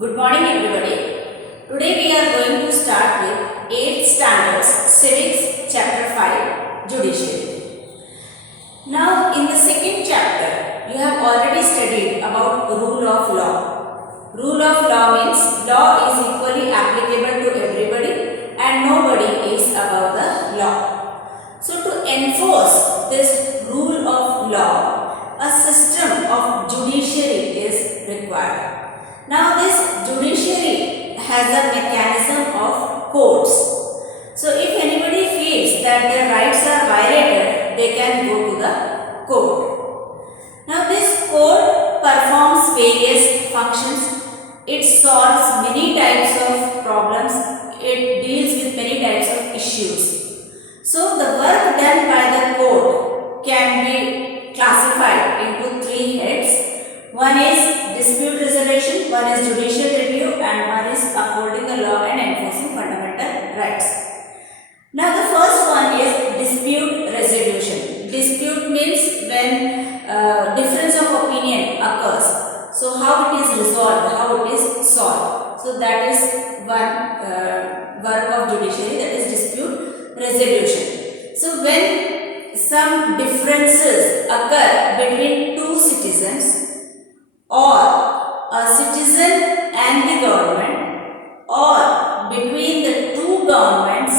Good morning everybody. Today we are going to start with 8th standards Civics chapter 5 Judiciary. Now in the second chapter you have already studied about rule of law. Rule of law means law is equally applicable to everybody and nobody is above the law. So to enforce this rule of law, a system of judiciary is required. Now this judiciary has a mechanism of courts. So if anybody feels that their rights are violated, they can go to the court. Now this court performs various functions. It solves many types of problems. It deals with many types of issues. So the work done by the court can be classified into three heads. One is dispute resolution, one is judicial review, and one is upholding the law and enforcing fundamental rights. Now the first one is dispute resolution. Dispute means when difference of opinion occurs. So how it is resolved, how it is solved. So that is one work of judiciary, that is dispute resolution. So when some differences occur between two citizens, or a citizen and the government, or between the two governments,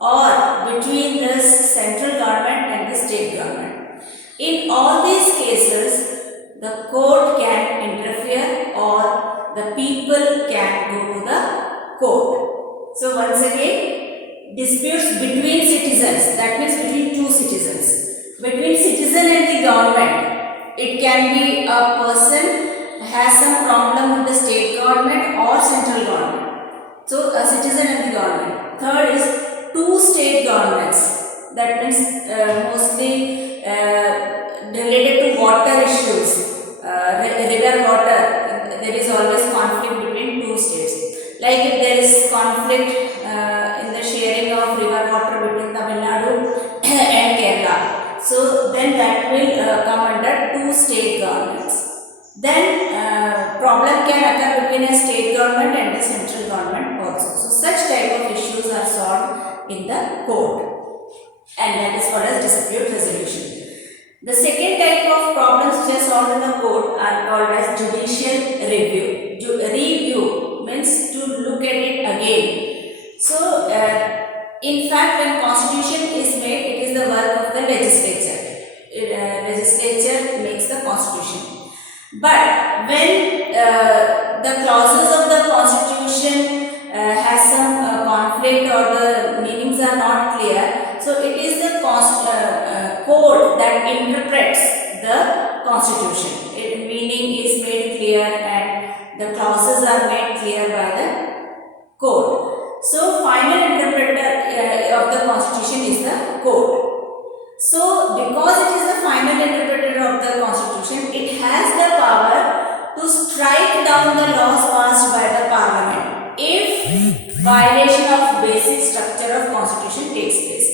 or between the central government and the state government. In all these cases, the court can interfere or the people can go to the court. So once again, disputes between citizens, that means between two citizens. Between citizen and the government, it can be a person has some problem with the state government or central government. So a citizen and the government. Third is two state governments. That means mostly related to water issues, river water. There is always conflict between two states. Like if there is conflict in the sharing of river water between Tamil Nadu and Kerala. So then that will come under two state governments. Then problem can occur between a state government and the central government also. So such type of issues are solved in the court, and that is called as dispute resolution. The second type of problems which are solved in the court are called as judicial review. Review means to look at it again. So in fact, when constitution is made, it is the work of the legislature. Legislature makes the constitution. But when the clauses of the constitution has some conflict or the meanings are not clear, so it is the court that interprets the constitution. Meaning is made clear and the clauses are made clear by the court. So final interpreter of the constitution is the court. So because it is the final interpreter of the constitution, it has the power to strike down the laws passed by the parliament if violation of basic structure of constitution takes place.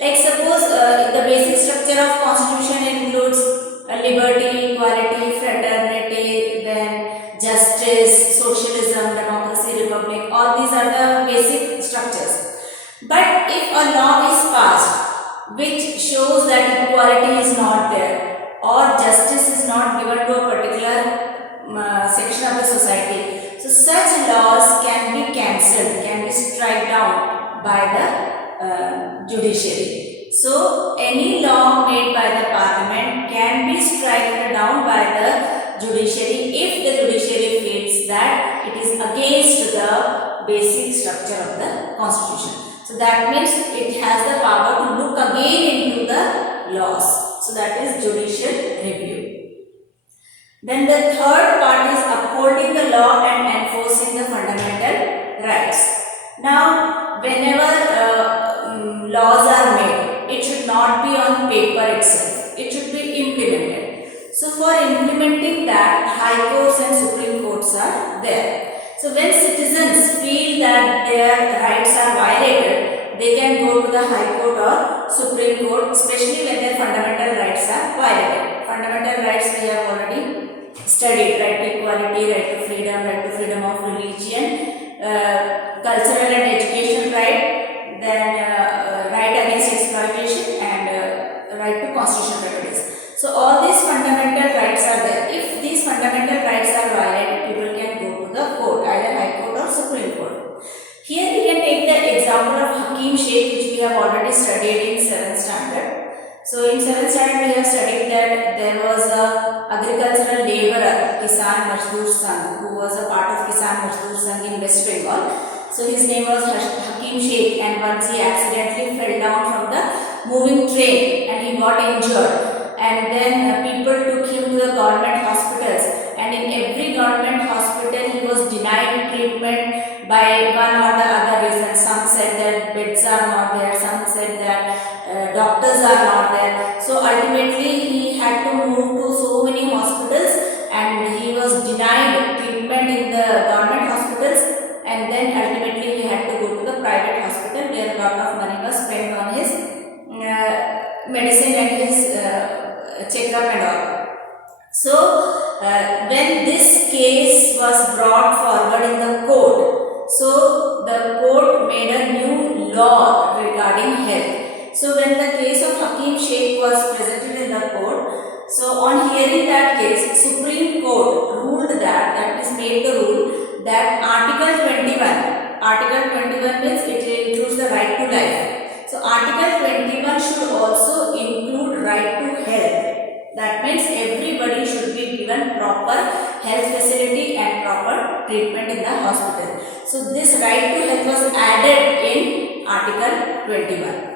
Like suppose the basic structure of constitution includes liberty, equality, fraternity, then justice, socialism, democracy, republic. All these are the basic structures. But if a law is passed which shows that equality is not there or justice is not given to a particular section of the society, so such laws can be cancelled, can be struck down by the judiciary. So any law made by the parliament can be struck down by the judiciary if the judiciary feels that it is against the basic structure of the constitution. So that means it has the power to look again into the laws. So that is judicial review. Then the third part is upholding the law and enforcing the fundamental rights. Now whenever laws are made, it should not be on paper itself. It should be implemented. So for implementing that, high courts and supreme courts are there. So when citizens feel that their rights are violated, they can go to the High Court or Supreme Court, especially when their fundamental rights are violated. Fundamental rights we have already studied: right to equality, right to freedom of cultural and education right, then right against exploitation, and right to constitutional remedies. So all these fundamental rights are there. If these fundamental rights are violated, people can go to the court, either High Court or Supreme Court. Here we can take the example of Hakim Sheikh, which we have already studied in 7th standard. So in 7th standard we have studied that there was a agricultural laborer, Kisan Mazdoor Sangh, who was a part of Kisan Mazdoor Sangh in West Bengal. So his name was Hakim Sheikh, and once he accidentally fell down from the moving train and he got injured. And then people took him to the government hospitals, and in every government hospital he was denied treatment by one or the other reason. Some said that beds are not there, some said that doctors are not there. So ultimately he had to move to so many hospitals, and he was denied treatment in the government hospitals, and then ultimately he had to go to the private hospital where a lot of money was spent on his medicine and his checkup and all. So when this case was brought forward in the court, so the court made a new law regarding health. So when the case of Hakim Sheikh was presented in the court, so on hearing that case, Supreme Court ruled that is made the rule that Article 21 means it includes the right to life. So Article 21 should also include right to health. That means everybody should be given proper health facility and proper treatment in the hospital. So this right to health was added in Article 21.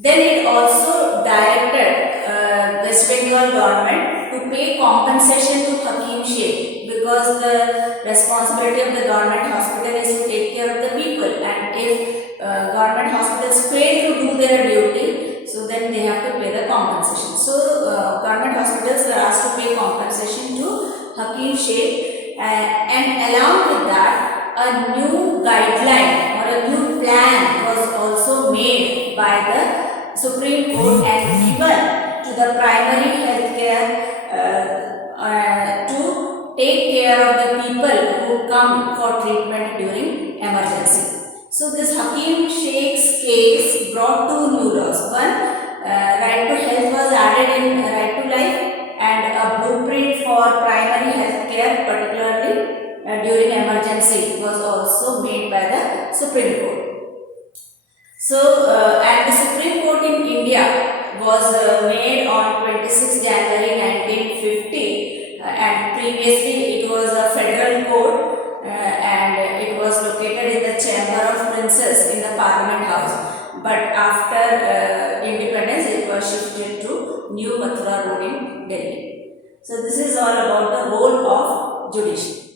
Then it also directed West Bengal government to pay compensation to Hakim Sheikh, because the responsibility of the government hospital is to take care of the people, and if government hospitals fail to do their duty, so then they have to pay the compensation. So government hospitals were asked to pay compensation to Hakim Sheikh, and along with that a new guideline or a new plan was also made by the Supreme Court and given to the primary health care to take care of the people who come for treatment during emergency. So this Hakim Sheikh's case brought two new laws. One, right to health was added in right to life, and a blueprint for primary health care, particularly during emergency, was also made by the Supreme Court. So, and the Supreme Court in India was made on 26 January 1950, and previously it was a federal court, and it was located in the Chamber of Princes in the Parliament House. But after independence, it was shifted to New Mathura Road in Delhi. So this is all about the role of judiciary.